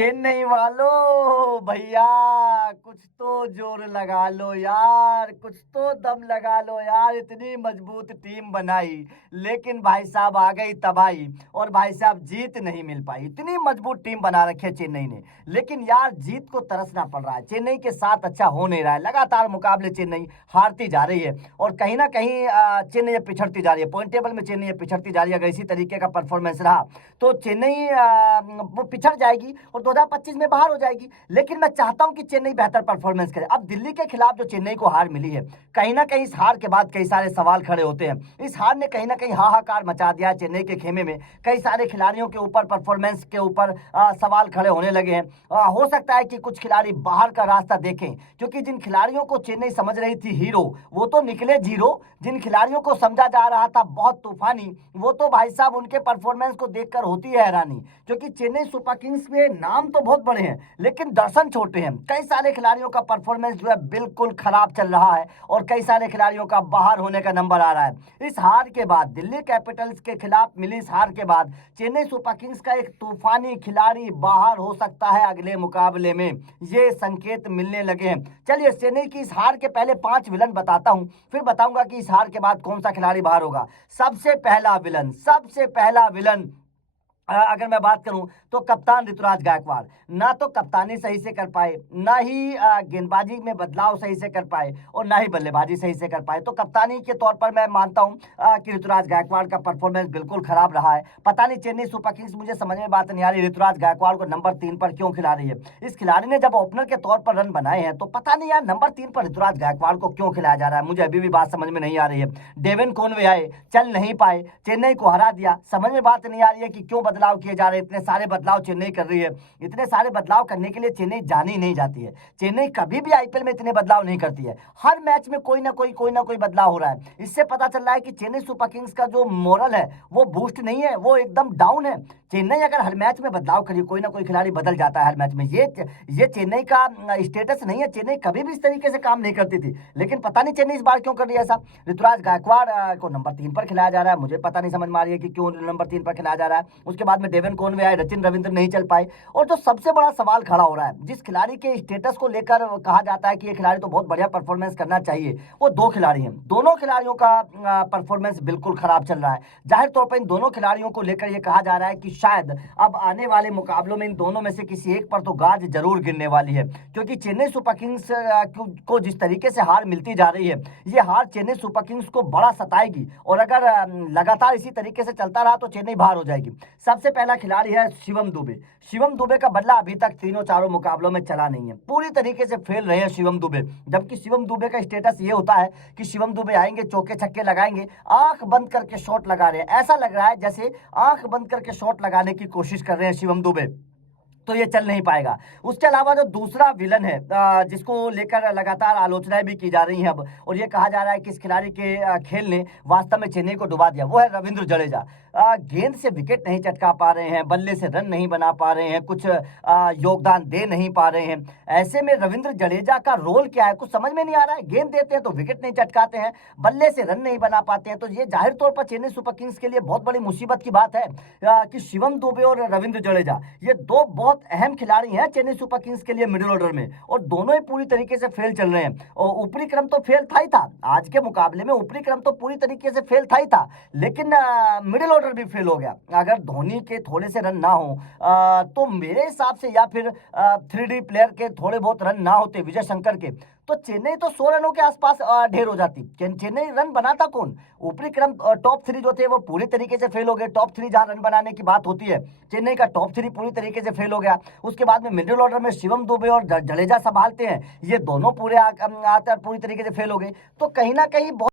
चेन्नई वालों भैया, कुछ तो जोर लगा लो यार, कुछ तो दम लगा लो यार। इतनी मजबूत टीम बनाई लेकिन भाई साहब आ गई तबाही और भाई साहब जीत नहीं मिल पाई। इतनी मजबूत टीम बना रखी है चेन्नई ने, लेकिन यार जीत को तरसना पड़ रहा है। चेन्नई के साथ अच्छा हो नहीं रहा है, लगातार मुकाबले चेन्नई हारती जा रही है और कहीं ना कहीं चेन्नई पिछड़ती जा रही है। पॉइंट टेबल में चेन्नई पिछड़ती जा रही है। अगर इसी तरीके का परफॉर्मेंस रहा तो चेन्नई वो पिछड़ जाएगी और 2025 में बाहर हो जाएगी। लेकिन मैं चाहता हूं कि चेन्नई बेहतर परफॉर्मेंस करे। अब दिल्ली के खिलाफ जो चेन्नई को हार मिली है, कहीं ना कहीं इस हार के बाद कई सारे सवाल खड़े होते हैं। इस हार ने कहीं ना कहीं हाहाकार मचा दिया है चेन्नई के खेमे में। कई सारे खिलाड़ियों के ऊपर, परफॉर्मेंस के ऊपर सवाल खड़े होने लगे हैं। हो सकता है कि कुछ खिलाड़ी बाहर का रास्ता देखें, क्योंकि जिन खिलाड़ियों को चेन्नई समझ रही थी हीरो, वो तो निकले जीरो। जिन खिलाड़ियों को समझा जा रहा था बहुत तूफानी, वो तो भाई साहब उनके परफॉर्मेंस को देखकर होती है हैरानी। क्योंकि चेन्नई सुपर किंग्स में नाम तो बहुत बड़े हैं लेकिन दर्शन छोटे हैं। कई सारे खिलाड़ियों का परफॉर्मेंस जो है बिल्कुल खराब चल रहा है और कई सारे खिलाड़ियों का बाहर होने का नंबर आ रहा है। इस हार के बाद, दिल्ली कैपिटल्स के खिलाफ मिली इस हार के बाद, चेन्नई सुपर किंग्स का एक तूफानी खिलाड़ी बाहर हो सकता है अगले मुकाबले में। ये संकेत मिलने लगे हैं। चलिए चेन्नई की इस हार के पहले 5 विलन बताता हूं, फिर बताऊंगा कि इस हार के बाद कौन सा खिलाड़ी बाहर होगा। सबसे पहला विलन अगर मैं बात करूं तो कप्तान ऋतुराज गायकवाड़। ना तो कप्तानी सही से कर पाए, ना ही गेंदबाजी में बदलाव सही से कर पाए और ना ही बल्लेबाजी सही से कर पाए। तो कप्तानी के तौर पर मैं मानता हूं कि ऋतुराज गायकवाड़ का परफॉर्मेंस बिल्कुल खराब रहा है। पता नहीं चेन्नई सुपर किंग्स, मुझे समझ में बात नहीं आ रही ऋतुराज गायकवाड़ को नंबर 3 पर क्यों खिला रही है। इस खिलाड़ी ने जब ओपनर के तौर पर रन बनाए हैं तो पता नहीं यार नंबर 3 पर ऋतुराज गायकवाड़ को क्यों खिलाया जा रहा है। मुझे अभी भी बात समझ में नहीं आ रही है। डेविन कॉनवे आए, चल नहीं पाए, चेन्नई को हरा दिया। समझ में बात नहीं आ रही है कि क्यों बदलाव किए जा रहे हैं। इतने सारे बदलाव चेन्नई कर रही है, इतने सारे बदलाव करने के लिए चेन्नई जानी नहीं जाती है। चेन्नई कभी भी आईपीएल में इतने बदलाव नहीं करती है। हर मैच में कोई ना कोई बदलाव हो रहा है। इससे पता चल रहा है कि चेन्नई सुपर किंग्स का जो मोरल है वो बूस्ट नहीं है, वो एकदम डाउन है। चेन्नई अगर हर मैच में बदलाव करिए, कोई ना कोई खिलाड़ी बदल जाता है हर मैच में, ये चेन्नई का स्टेटस नहीं है। चेन्नई कभी भी इस तरीके से काम नहीं करती थी, लेकिन पता नहीं चेन्नई इस बार क्यों कर रही है ऐसा। ऋतुराज गायकवाड़ को नंबर 3 पर खिलाया जा रहा है, मुझे पता नहीं समझ में आ रही है कि क्यों नंबर 3 पर खिलाया जा रहा है। उसके बाद में डेविन कॉनवे आए, सचिन रविंद्र नहीं चल पाए। और जो सबसे बड़ा सवाल खड़ा हो रहा है, जिस खिलाड़ी के स्टेटस को लेकर कहा जाता है कि ये खिलाड़ी तो बहुत बढ़िया परफॉर्मेंस करना चाहिए, वो 2 खिलाड़ी हैं। दोनों खिलाड़ियों का परफॉर्मेंस बिल्कुल खराब चल रहा है। जाहिर तौर पर इन दोनों खिलाड़ियों को लेकर ये कहा जा रहा है कि शायद अब आने वाले मुकाबलों में इन दोनों में से किसी एक पर तो गाज जरूर गिरने वाली है। क्योंकि चेन्नई सुपर किंग्स को जिस तरीके से हार मिलती जा रही है, ये हार चेन्नई सुपर किंग्स को बड़ा सताएगी और अगर लगातार इसी तरीके से चलता रहा तो चेन्नई बाहर हो जाएगी। सबसे पहला खिलाड़ी है शिवम दुबे। शिवम दुबे का बल्ला अभी तक तीनों चारों मुकाबलों में चला नहीं है, पूरी तरीके से फेल रहे हैं शिवम दुबे। जबकि शिवम दुबे का स्टेटस ये होता है कि शिवम दुबे आएंगे, चौके छक्के लगाएंगे, आंख बंद करके शॉट लगा रहे हैं। ऐसा लग रहा है जैसे आंख बंद करके शॉट लगाने की कोशिश कर रहे हैं शिवम दुबे। तो ये चल नहीं पाएगा। उसके अलावा जो दूसरा विलन है जिसको लेकर लगातार आलोचनाएं भी की जा रही हैं अब, और ये कहा जा रहा है कि इस खिलाड़ी के खेल ने वास्तव में चेन्नई को डुबा दिया, वो है रविंद्र जडेजा। गेंद से विकेट नहीं चटका पा रहे हैं, बल्ले से रन नहीं बना पा रहे हैं, कुछ योगदान दे नहीं पा रहे हैं। ऐसे में रविंद्र जडेजा का रोल क्या है कुछ समझ में नहीं आ रहा है। गेंद देते हैं तो विकेट नहीं चटकाते हैं, बल्ले से रन नहीं बना पाते हैं। तो ये जाहिर तौर पर चेन्नई सुपर किंग्स के लिए बहुत बड़ी मुसीबत की बात है कि शिवम दुबे और रविंद्र जडेजा, ये 2 बहुत अहम खिलाड़ी हैं चेन्नई सुपर किंग्स के लिए मिडिल ऑर्डर में, और दोनों ही पूरी तरीके से फेल चल रहे हैं। और ऊपरी क्रम तो फेल था ही था, आज के मुकाबले में ऊपरी क्रम तो पूरी तरीके से फेल था ही था, लेकिन मिडिल ऑर्डर भी फेल हो गया। अगर धोनी के थोड़े से रन ना हो तो मेरे हिसाब से, या फिर 3D प्लेयर के थोड़े बहुत रन ना होते, विजय शंकर के, तो चेन्नई तो 100 रनों के आसपास ढेर हो जाती। चेन्नई रन बनाता कौन? ऊपरी क्रम टॉप 3 जो थे वो पूरी तरीके से फेल हो गए। टॉप 3 जहां रन बनाने की बात होती है, चेन्नई का टॉप 3 पूरी तरीके से फेल हो गया। उसके बाद में मिडिल ऑर्डर में शिवम दुबे और जडेजा संभालते हैं, ये दोनों पूरे आकर पूरी तरीके से फेल हो गए। तो कहीं ना कहीं